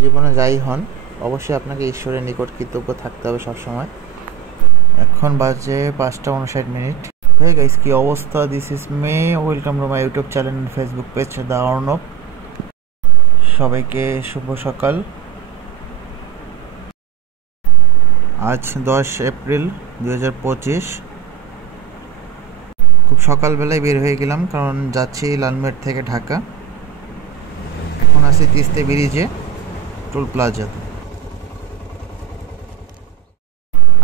জীবনে যাই হন অবশ্যই আপনাকে ঈশ্বরের নিকট কৃতজ্ঞ থাকতে হবে সব সময়। এখন বাজে 5:59। হে গাইস, কি অবস্থা? This is me, welcome to my YouTube channel and Facebook page the Arnab. সবাইকে শুভ সকাল। আজ 10 এপ্রিল 2025। খুব সকালবেলায় বের হয়ে গেলাম, কারণ যাচ্ছি লালমেট থেকে ঢাকা। এখন আছি তিস্তা ব্রিজে, টোল প্লাজাতে।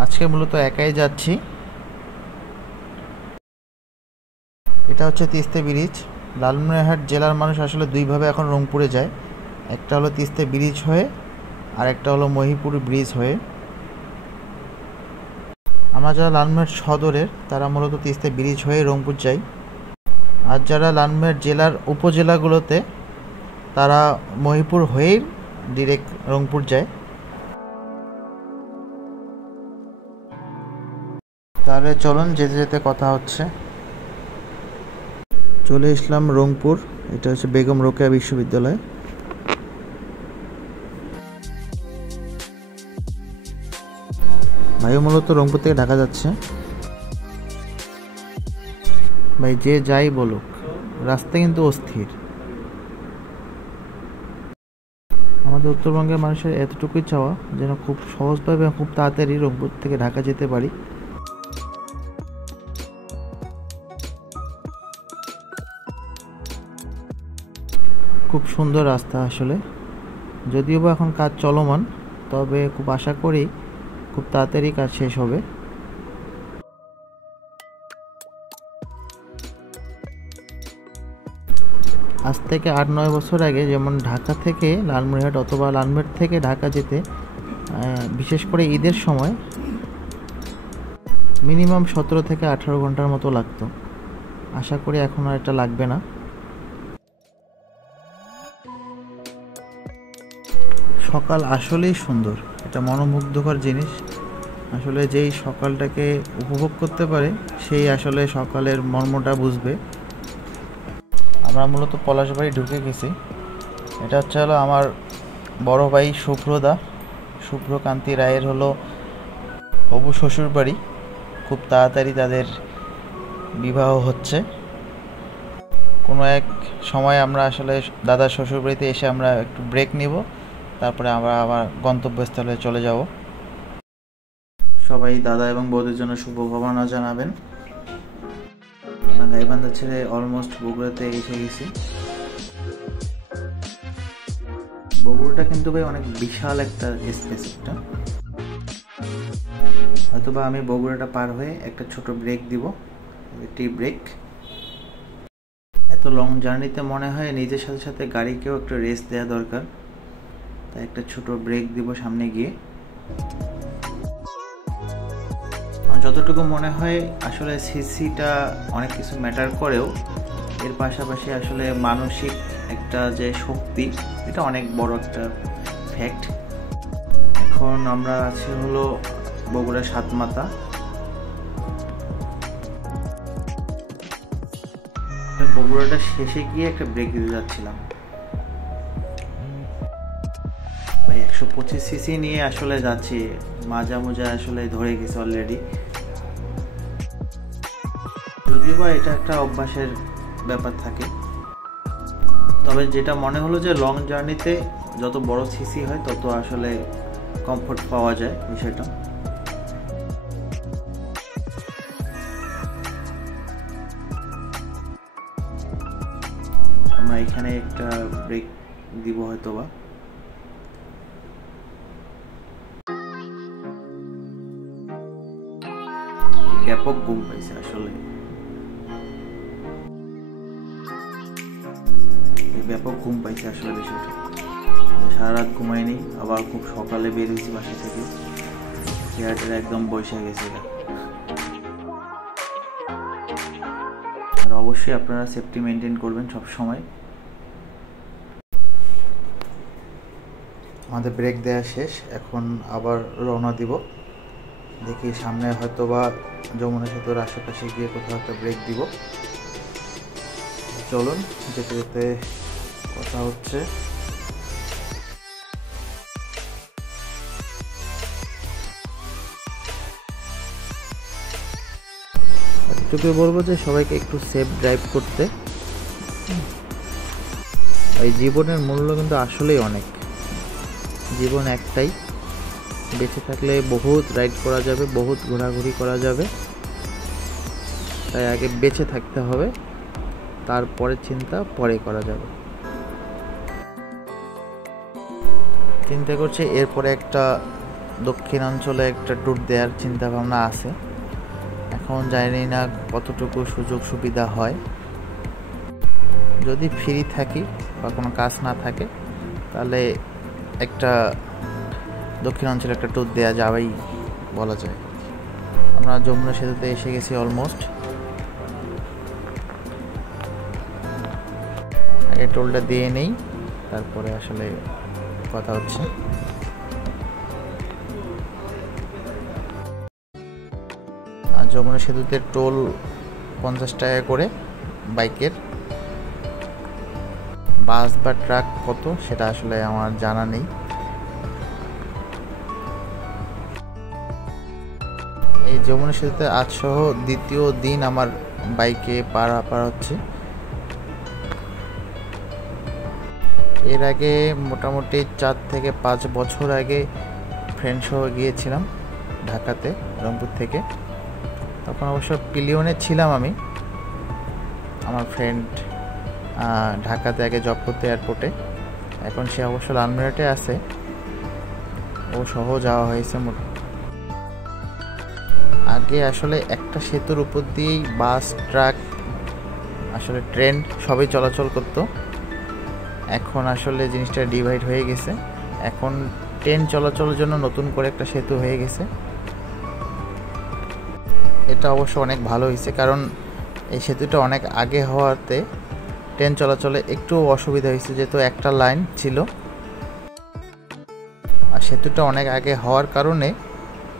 আজকে মূলত একাই যাচ্ছি। এটা হচ্ছে তিস্তা ব্রিজ। লালমনিরহাট জেলার মানুষ আসলে দুইভাবে এখন রংপুরে যায়, একটা হলো তিস্তা ব্রিজ হয়ে আর একটা হলো মহিপুর ব্রিজ হয়ে। আমরা যারা লালমনিরহাট সদরের তারা মূলত তিস্তা ব্রিজ হয়ে রংপুর যাই, আর যারা লালমনিরহাট জেলার উপজেলাগুলোতে তারা মহিপুর হয়েই ডিরেক্ট রংপুর যায়। তাহলে চলুন, যেতে যেতে কথা হচ্ছে। চলে আসলাম রংপুর। এটা হচ্ছে বেগম রোকেয়া বিশ্ববিদ্যালয়। ভাইও মূলত রংপুর থেকে ঢাকা যাচ্ছে। ভাই যে যাই বলুক, রাস্তা কিন্তু অস্থির। আমাদের উত্তরবঙ্গের মানুষের এতটুকুই চাওয়া যেন খুব সহজভাবে খুব তাড়াতাড়ি রংপুর থেকে ঢাকা যেতে পারি। খুব সুন্দর রাস্তা আসলে, যদিও বা এখন কাজ চলমান, তবে খুব আশা করি খুব তাড়াতাড়ি কাজ শেষ হবে। আজ থেকে 8-9 বছর আগে যেমন ঢাকা থেকে লালমনিরহাট অথবা লালমনিরহাট থেকে ঢাকা যেতে বিশেষ করে ঈদের সময় মিনিমাম 17 থেকে 18 ঘন্টার মতো লাগতো। আশা করি এখন আর এটা লাগবে না। সকাল আসলেই সুন্দর, এটা মনোমুগ্ধকর জিনিস। আসলে যেই সকালটাকে উপভোগ করতে পারে সেই আসলে সকালের মর্মটা বুঝবে। আমরা মূলত পলাশবাড়ি ঢুকে গেছি। এটা হলো আমার বড় ভাই শুভ্রকান্তি রায়ের হলো হবু শ্বশুর বাড়ি। খুব তাড়াতাড়ি তাদের বিবাহ হচ্ছে। কোনো এক সময় আমরা আসলে দাদার শ্বশুর বাড়িতে এসে আমরা একটু ব্রেক নিব, তারপরে আমরা আবার গন্তব্যস্থলে চলে যাব। সবাই দাদা এবং বৌদির জন্য শুভকামনা জানাবেন। আমরা গাইবান্ধা ছেড়ে অলমোস্ট বগুড়াতে এসে গেছি। বগুড়াটা কিন্তু ভাই অনেক বিশাল একটা স্পেস। একটা হয়তোবা আমি বগুড়াটা পার হয়ে একটা ছোট ব্রেক দিব, টি ব্রেক। এত লং জার্নিতে মনে হয় নিজের সাথে সাথে গাড়িকেও একটু রেস্ট দেওয়া দরকার, তাই একটা ছোট ব্রেক দিব সামনে গিয়ে। যতটুকু মনে হয় আসলে সিসিটা অনেক কিছু ম্যাটার করেও এর পাশাপাশি আসলে মানসিক একটা যে শক্তি, এটা অনেক বড় একটা ফ্যাক্ট। এখন আমরা আছি হলো বগুড়া সাতমাথা। বগুড়াটা শেষে গিয়ে একটা ব্রেক দিতে যাচ্ছিলাম। 125 সিসি নিয়ে আসলে যাচ্ছি, মাজা মোজা আসলে ধরে গেছে অলরেডি। যদিও বা এটা একটা অভ্যাসের ব্যাপার থাকে, তবে যেটা মনে হলো যে লং জার্নিতে যত বড় সিসি হয় তত আসলে কমফোর্ট পাওয়া যায় বিষয়টা। আমরা এখানে একটা ব্রেক দিব হয়তোবা। ব্যাপক ঘুম পাইছে আসলে, ব্যাপক ঘুম পাইছে আসলে বিষয়টা। সারা রাত ঘুমাইনি, আবার খুব সকালে বের হয়েছি বাসা থেকে, চেয়ারটা একদম বসে গেছে। আর অবশ্যই আপনারা সেফটি মেনটেন করবেন সব সময়। আমাদের ব্রেক দেওয়া শেষ, এখন আবার রওনা দিব। দেখি সামনে হয়তো বা যমুনা সেতুর আশেপাশে গিয়ে কোথাও একটা ব্রেক দিব। চলুন, যেতে যেতে কথা হচ্ছে। এটুকুই বলবো যে সবাইকে একটু সেফ ড্রাইভ করতে। এই জীবনের মূল্য কিন্তু আসলেই অনেক, জীবন একটাই, বেঁচে থাকলে বহুত রাইড করা যাবে, বহুত ঘোরাঘুরি করা যাবে, তাই আগে বেঁচে থাকতে হবে, তারপরে চিন্তা পরে করা যাবে। চিন্তা করছি এরপরে একটা দক্ষিণাঞ্চলে একটা ট্যুর দেওয়ার চিন্তা ভাবনা আছে। এখন জানি না কতটুকু সুযোগ সুবিধা হয়। যদি ফ্রি থাকি বা কোনো কাজ না থাকে তাহলে একটা দক্ষিণাঞ্চলে একটা ট্যুর দেওয়া যাবেই বলা যায়। আমরা যমুনা সেতুতে এসে গেছি অলমোস্ট। আগে টোলটা দিয়ে নেই, তারপরে আসলে কথা হচ্ছে। আর যমুনা সেতুতে টোল 50 টাকা করে বাইকের। বাস বা ট্রাক কত সেটা আসলে আমার জানা নেই। এই যমুনা সেতুতে আজ সহ দ্বিতীয় দিন আমার বাইকে পার হচ্ছে। এর আগে মোটামুটি 4 থেকে 5 বছর আগে ফ্রেন্ড সহ গিয়েছিলাম ঢাকাতে, রংপুর থেকে। তখন অবশ্য পিলিয়নে ছিলাম আমি। আমার ফ্রেন্ড ঢাকাতে আগে জব করতে এয়ারপোর্টে, এখন সে অবশ্য লালমিরাটে আছে, ও সহ যাওয়া হয়েছে। আগে আসলে একটা সেতুর উপর দিয়েই বাস, ট্রাক, আসলে ট্রেন সবই চলাচল করত। এখন আসলে জিনিসটা ডিভাইড হয়ে গেছে। এখন ট্রেন চলাচলের জন্য নতুন করে একটা সেতু হয়ে গেছে। এটা অবশ্য অনেক ভালো হয়েছে, কারণ এই সেতুটা অনেক আগে হওয়াতে ট্রেন চলাচলে একটু অসুবিধা হয়েছে, যেহেতু একটা লাইন ছিল। আর সেতুটা অনেক আগে হওয়ার কারণে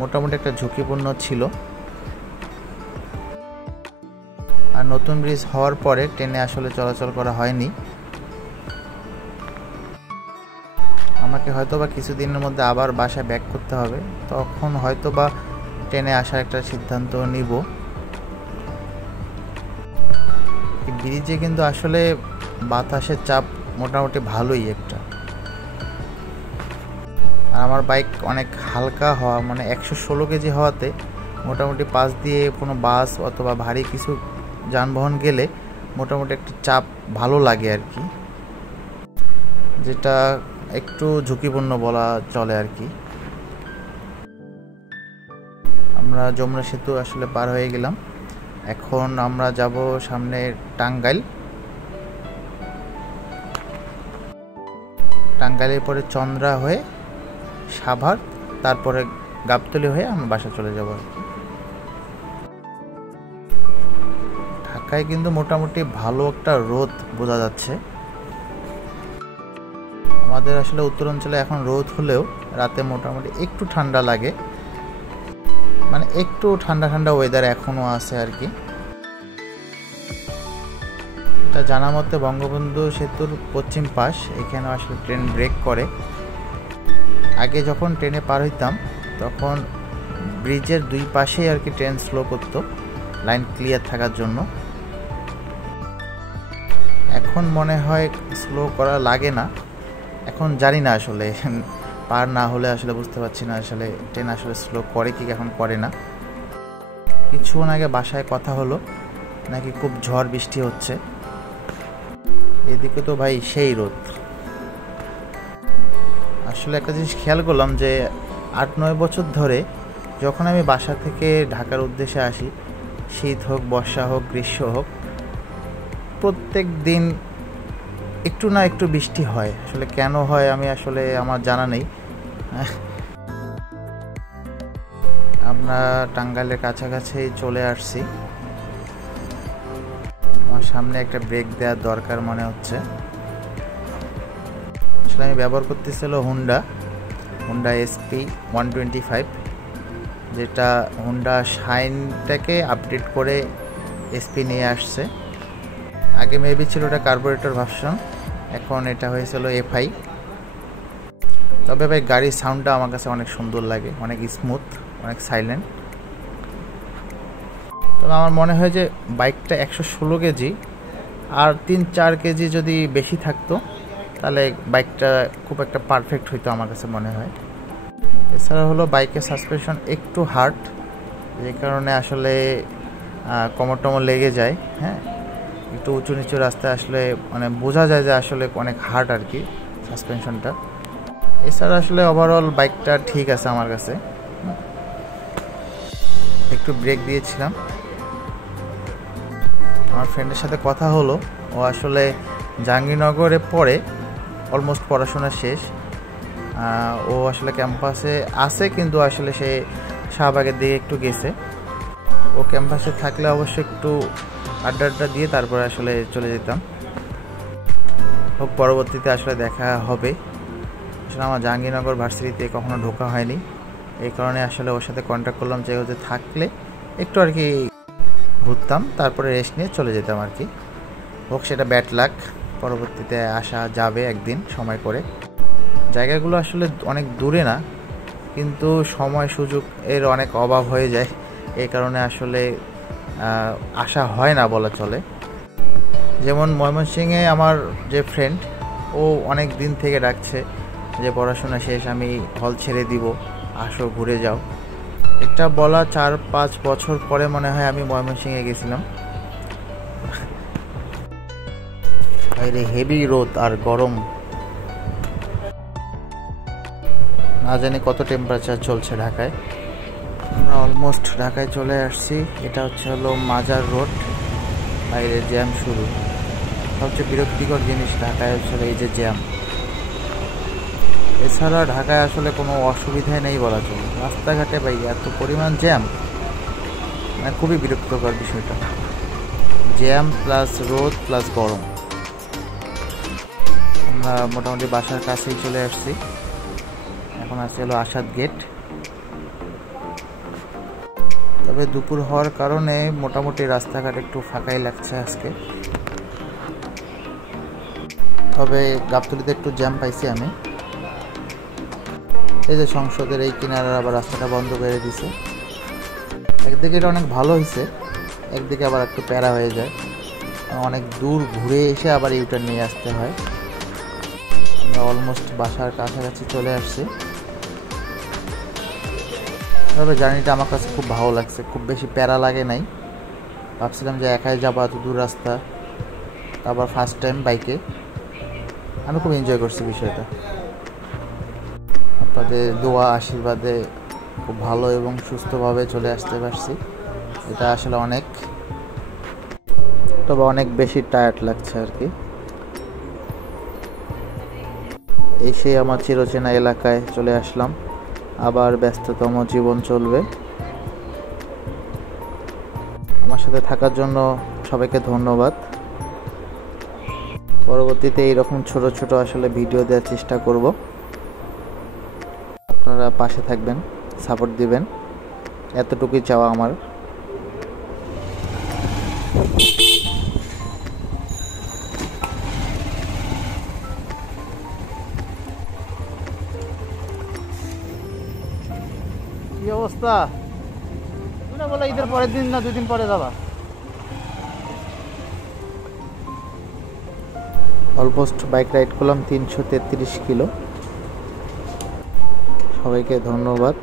মোটামুটি একটা ঝুঁকিপূর্ণ ছিল। আর নতুন ব্রিজ হওয়ার পরে ট্রেনে আসলে চলাচল করা হয়নি। আমাকে হয়তো বা কিছুদিনের মধ্যে আবার বাসায় ব্যাক করতে হবে, তখন হয়তো বা ট্রেনে আসার একটা সিদ্ধান্ত নিব। এই ব্রিজে কিন্তু আসলে বাতাসের চাপ মোটামুটি ভালোই একটা। আর আমার বাইক অনেক হালকা হওয়া, মানে 116 কেজি হওয়াতে মোটামুটি পাশ দিয়ে কোনো বাস অথবা ভারী কিছু যানবাহন গেলে মোটামুটি একটা চাপ ভালো লাগে আর কি, যেটা একটু ঝুঁকিপূর্ণ বলা চলে আর কি। আমরা যমুনা সেতু আসলে পার হয়ে গেলাম। এখন আমরা যাব সামনে টাঙ্গাইল। টাঙ্গাইলের পরে চন্দ্রা হয়ে সাভার, তারপরে গাবতলী হয়ে আমরা বাসা চলে যাব আর কি। ঢাকায় কিন্তু মোটামুটি ভালো একটা রোদ বোঝা যাচ্ছে। আমাদের আসলে উত্তরাঞ্চলে এখন রোদ হলেও রাতে মোটামুটি একটু ঠান্ডা লাগে, মানে একটু ঠান্ডা ঠান্ডা ওয়েদার এখনও আছে আর কি। এটা জানা মতে বঙ্গবন্ধু সেতুর পশ্চিম পাশ, এখানে আসলে ট্রেন ব্রেক করে। আগে যখন ট্রেনে পার হইতাম তখন ব্রিজের দুই পাশেই আর কি ট্রেন স্লো করতো, লাইন ক্লিয়ার থাকার জন্য। এখন মনে হয় স্লো করা লাগে না। এখন জানি না আসলে, পার না হলে আসলে বুঝতে পারছি না আসলে ট্রেন আসলে স্লো করে কি এখন করে না। কিছুক্ষণ আগে বাসায় কথা হলো নাকি খুব ঝড় বৃষ্টি হচ্ছে। এদিকে তো ভাই সেই রোদ। আসলে একটা জিনিস খেয়াল করলাম যে 8-9 বছর ধরে যখন আমি বাসা থেকে ঢাকার উদ্দেশ্যে আসি, শীত হোক, বর্ষা হোক, গ্রীষ্ম হোক, প্রত্যেক দিন একটু না একটু বৃষ্টি হয়। আসলে কেন হয় আমি আসলে আমার জানা নেই। আমরা টাঙ্গাইলের কাছাকাছি চলে আসছি। আমার সামনে একটা ব্রেক দেওয়ার দরকার মনে হচ্ছে। আসলে আমি ব্যবহার করতেছিল হুন্ডা SP 125, যেটা হুন্ডা শাইনটাকে আপডেট করে SP নিয়ে আসছে। আগে মেবি ছিল এটা কার্বোরেটর ভার্সন, এখন এটা হয়েছিল FI। তবে ভাই গাড়ির সাউন্ডটা আমার কাছে অনেক সুন্দর লাগে, অনেক স্মুথ, অনেক সাইলেন্ট। তবে আমার মনে হয় যে বাইকটা 116 কেজি, আর 3-4 কেজি যদি বেশি থাকতো তাহলে বাইকটা খুব একটা পারফেক্ট হইতো আমার কাছে মনে হয়। এছাড়া হলো বাইকের সাসপেনশন একটু হার্ড, যে কারণে আসলে কোমর টমর লেগে যায়। হ্যাঁ, একটু উঁচু নিচু রাস্তায় আসলে মানে বোঝা যায় যে আসলে অনেক হার্ড আর কি সাসপেনশনটা। এছাড়া আসলে ওভারঅল বাইকটা ঠিক আছে আমার কাছে। একটু ব্রেক দিয়েছিলাম, আমার ফ্রেন্ডের সাথে কথা হলো, ও আসলে জাহাঙ্গীরনগরে পড়ে, অলমোস্ট পড়াশোনা শেষ। ও আসলে ক্যাম্পাসে আছে, কিন্তু আসলে সে শাহবাগের দিকে একটু গেছে। ও ক্যাম্পাসে থাকলে অবশ্যই একটু আড্ডা দিয়ে তারপরে আসলে চলে যেতাম। হোক পরবর্তীতে আসলে দেখা হবে। আসলে আমার জাহাঙ্গীরনগর ভার্সিটিতে কখনো ঢোকা হয়নি, এই কারণে আসলে ওর সাথে কন্ট্যাক্ট করলাম যে ও যে থাকলে একটু আর কি ঘুরতাম, তারপরে রেস্ট নিয়ে চলে যেতাম আর কি। হোক সেটা ব্যাড লাক, পরবর্তীতে আসা যাবে একদিন সময় করে। জায়গাগুলো আসলে অনেক দূরে না, কিন্তু সময় সুযোগ এর অনেক অভাব হয়ে যায়, এই কারণে আসলে আসা হয় না বলা চলে। যেমন ময়মনসিংহে আমার যে ফ্রেন্ড, ও অনেক দিন থেকে ডাকছে যে পড়াশোনা শেষ, আমি হল ছেড়ে দিব, আসো ঘুরে যাও। এটা বলা 4-5 বছর পরে মনে হয় আমি ময়মনসিংহে গেছিলাম। বাইরে হেভি রোদ আর গরম, না জানি কত টেম্পারেচার চলছে ঢাকায়। আমরা অলমোস্ট ঢাকায় চলে আসছি। এটা হলো মাজার রোড, বাইরে জ্যাম শুরু। সবচেয়ে বিরক্তিকর জিনিস ঢাকায় হচ্ছে এই যে জ্যাম। এছাড়া ঢাকায় আসলে কোনো অসুবিধাই নেই বলা চলে, রাস্তাঘাটে ভাই এত পরিমাণ জ্যাম, মানে খুবই বিরক্তিকর বিষয়টা। জ্যাম প্লাস রোদ প্লাস গরম। আমরা মোটামুটি বাসার কাছেই চলে আসছি, এখন আছে হলো আসাদ গেট। তবে দুপুর হওয়ার কারণে মোটামুটি রাস্তাঘাট একটু ফাঁকাই লাগছে আজকে। তবে গাবতলীতে একটু জ্যাম পাইছি আমি। এই যে সংসদের এই কিনারার আবার রাস্তাটা বন্ধ করে দিছে। একদিকে এটা অনেক ভালো হয়েছে, একদিকে আবার একটু প্যারা হয়ে যায়, অনেক দূর ঘুরে এসে আবার ইউটার্ন নিয়ে আসতে হয়। আমরা অলমোস্ট বাসার কাছাকাছি চলে আসছি। তবে জার্নিটা আমার কাছে খুব ভালো লাগছে, খুব বেশি প্যারা লাগে নাই। ভাবছিলাম যে একাই যাবো এত দূর রাস্তা, তারপর ফার্স্ট টাইম বাইকে, আমি খুব এনজয় করছি বিষয়টা। আপনাদের দোয়া আশীর্বাদে খুব ভালো এবং সুস্থভাবে চলে আসতে পারছি, এটা আসলে অনেক। তবে অনেক বেশি টায়ার্ড লাগছে আর কি। এসে আমার চিরচেনা এলাকায় চলে আসলাম, আবার ব্যস্ততম জীবন চলবে। আমার সাথে থাকার জন্য সবাইকে ধন্যবাদ। পরবর্তীতে এইরকম ছোট ছোট আসলে ভিডিও দেওয়ার চেষ্টা করব। আপনারা পাশে থাকবেন, সাপোর্ট দিবেন, এতটুকুই চাওয়া আমার। কি অবস্থা? না বলে ঈদের পরের দিন না 2 দিন পরে যাবা? অলমোস্ট বাইক রাইড করলাম 333 কিলো। সবাইকে ধন্যবাদ।